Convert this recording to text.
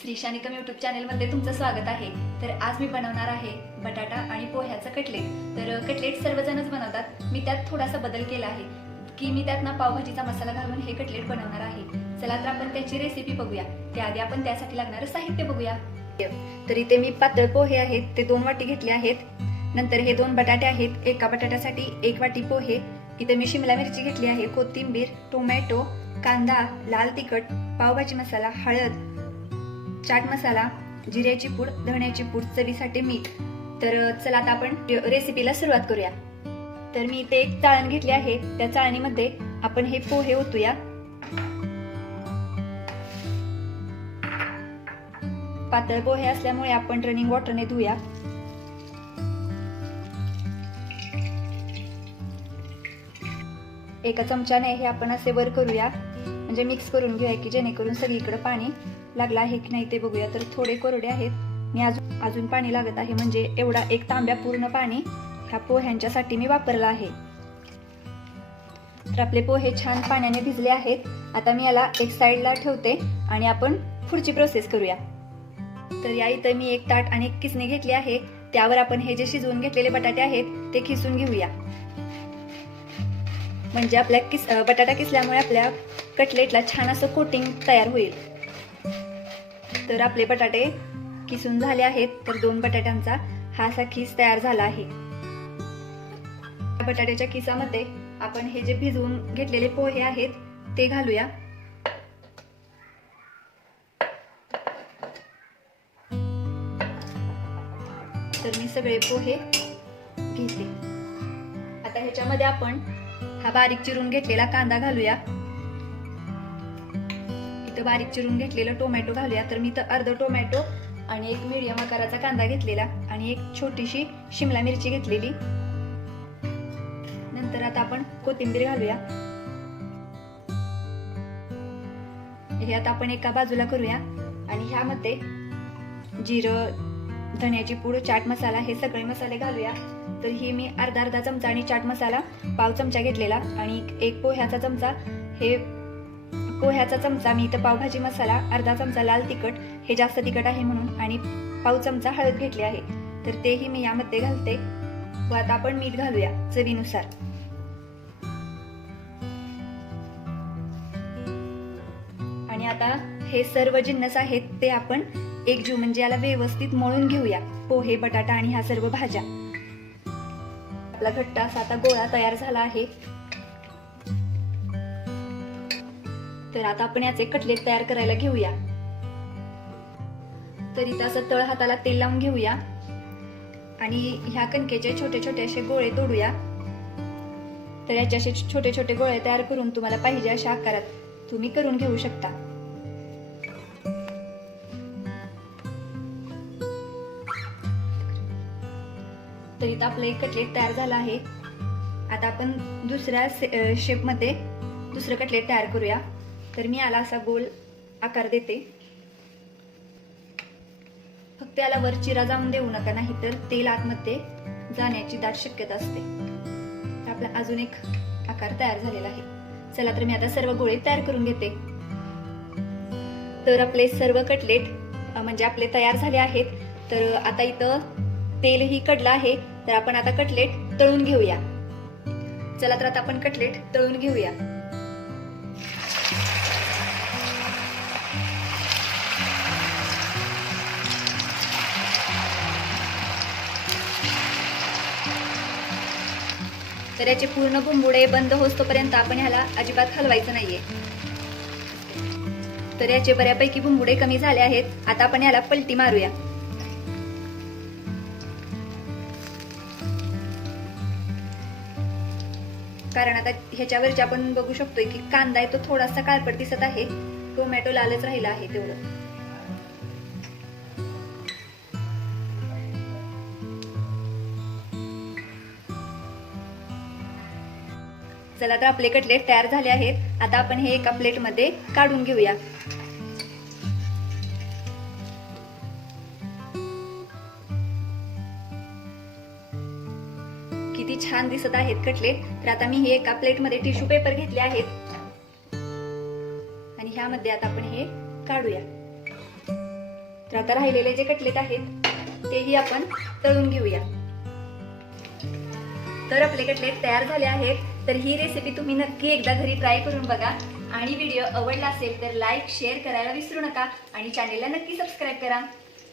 Shri शानिकम YouTube चॅनेलमध्ये तुमचं स्वागत आहे. तर आज मी बनवणार आहे बटाटा आणि पोह्याचं कटलेट. तर कटलेट सर्वजणच बनवतात. मी त्यात थोडासा बदल केला आहे. की मी त्यात ना पावभाजीचा मसाला घालून हे कटलेट बनवणार आहे. चला तर आपण त्याची रेसिपी बघूया. त्याआधी आपण त्यासाठी लागणारं साहित्य बघूया. तर इथे मी पातळ पोहे आहेत. ते दोन वाटी घेतले आहेत. नंतर हे दोन बटाटे आहेत. एका बटाट्यासाठी एक वाटी पोहे. इथे मी शिमला मिरची घेतली आहे. कोथिंबीर टोमॅटो कांदा लाल तिखट पावभाजी मसाला हळद चाट मसाला जिऱ्याची पूड धण्याची पूड चवीसाठी मीठ. तर चला आता आपण रेसिपीला सुरुवात करूया. तर मी इथे एक चाळण घेतली आहे. त्या चाळणीमध्ये आपण हे पोहे ओतूया. पातळ पोहे असल्यामुळे आपण रनिंग वॉटरने धुया. एका चमच्याने हे आपण असे वर करूया. म्हणजे मिक्स करून घेऊया की जेणेकरून सगळीकडे पाणी लागला आहे की नाही ते बघूया. तर थोडे कोरडे आहेत. मी अजून अजून पाणी लागत आहे. म्हणजे एवढा एक तांब्या पूर्ण पाणी ह्या पोह्यांच्यासाठी मी वापरला आहे. तर आपले पोहे छान पाण्याने भिजले आहेत. आता मी याला एक साईडला ठेवते आणि आपण पुढची प्रोसेस करूया. तर या इथं मी एक ताट आणि एक किसणी घेतली आहे. त्यावर आपण हे जे शिजवून घेतलेले बटाटे आहेत ते खिसून घेऊया. म्हणजे आपल्या किस बटाटा किसल्यामुळे आपल्या कटलेटला छान असं कोटिंग तयार होईल. तर आपले बटाटे किसून झाले आहेत. तर दोन बटाट्यांचा हा असा खिस तयार झाला आहे. बटाट्याच्या खिसामध्ये आपण हे जे भिजवून घेतलेले पोहे आहेत ते घालूया. तर मी सगळे पोहे घेते आता ह्याच्यामध्ये आपण हा बारीक चिरून घेतलेला कांदा घालूया. इथं बारीक चिरून घेतलेलं टोमॅटो घालूया. तर मी इथं अर्ध टोमॅटो आणि एक मिडियम आकाराचा कांदा घेतलेला आणि एक छोटीशी शिमला मिरची घेतलेली. नंतर आता आपण कोथिंबीर घालूया. हे आता आपण एका बाजूला करूया. आणि ह्यामध्ये जिरं धन्याची पूड चाट मसाला हे सगळे मसाले घालूया. तर ही मी अर्धा अर्धा चमचा आणि चाट मसाला पाव चमचा घेतलेला आणि एक पोह्याचा चमचा हे पोह्याचा चमचा मी इथं पावभाजी मसाला अर्धा चमचा लाल तिखट हे जास्त तिखट आहे म्हणून आणि पाव चमचा हळद घेतली आहे. तर तेही मी यामध्ये घालते. व आता आपण मीठ घालूया चवीनुसार. आणि आता हे सर्व जिन्नस आहेत ते आपण एकजीव म्हणजे याला व्यवस्थित मळून घेऊया. पोहे बटाटा आणि ह्या सर्व भाज्या. आपला घट्ट असा आता गोळा तयार झाला आहे. तर आता आपण याचे कटलेट तयार करायला घेऊया. तर इथं असं तळ हाताला तेल लावून घेऊया. आणि ह्या कणकेचे छोटे छोटे असे गोळे तोडूया. तर याचे असे छोटे छोटे गोळे तयार करून तुम्हाला पाहिजे अशा आकारात तुम्ही करून घेऊ शकता. तर इथं आपलं एक कटलेट तयार झालं आहे. आता आपण दुसऱ्या शेपमध्ये दुसरं कटलेट तयार करूया. तर मी याला असा गोल आकार देते. फक्त याला वर चिरा जाऊन देऊ नका नाही तर तेल आतमध्ये जाण्याची दाट शक्यता असते. तर आपला अजून एक आकार तयार झालेला आहे. चला तर मी आता सर्व गोळे तयार करून घेते. तर आपले सर्व कटलेट म्हणजे आपले तयार झाले आहेत. तर आता इथं तेलही कडलं आहे. तर आपण आता कटलेट तळून घेऊया. चला तर आता आपण कटलेट तळून घेऊया. तर याचे पूर्ण बुंबुडे बंद होतोपर्यंत आपण ह्याला अजिबात हलवायचं नाहीये. तर याचे बऱ्यापैकी बुंबुडे कमी झाले आहेत. आता आपण याला पलटी मारूया. कारण आता ह्याच्यावरची आपण बघू शकतोय की कांदा आहे तो थोडासा काळपट दिसत आहे. टोमॅटो लालच राहिला आहे तेवढं. चला तर आपले कटलेट तयार झाले आहेत. आता आपण हे एका प्लेटमध्ये काढून घेऊया. किती छान दिसत आहेत कटलेट. तर आता मी हे एका प्लेटमध्ये टिश्यू पेपर घेतले आहेत. आणि ह्यामध्ये आता आपण हे काढूया. तर आता राहिलेले जे कटलेट आहेत तेही आपण तळून घेऊया. तर आपले कटलेट तयार झाले आहेत. तर ही रेसिपी तुम्ही नक्की एकदा घरी ट्राय करून बघा. आणि व्हिडिओ आवडला असेल तर लाईक शेअर करायला विसरू नका. आणि चॅनेलला नक्की सबस्क्राईब करा.